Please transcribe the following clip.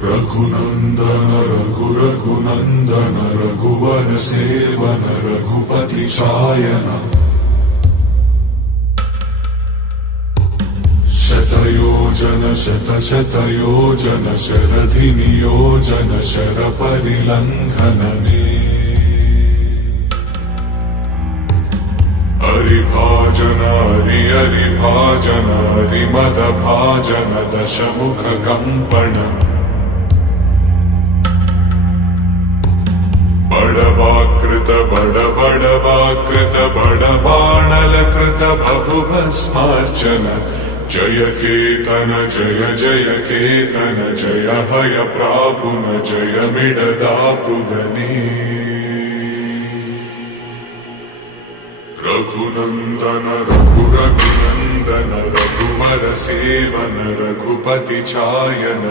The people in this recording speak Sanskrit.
रघुनंदन रघुनंदन रघुवर सेवन रघुपति चायन शतयोजन शतशतयोजन शरधि नियोजन शर परिलंघनने हरिभाजन हरिभाजन हरिमद भाजन दशमुख कंपन बड़वाकृत बड़वाकृत बड़बाणलकृत बहुभस्मार्चन जय केतन जय केतन जय हय प्रापुन जय मिडदापुगने रघुनंदन रघुनंदन रघुवर सेवन रघुपति चायन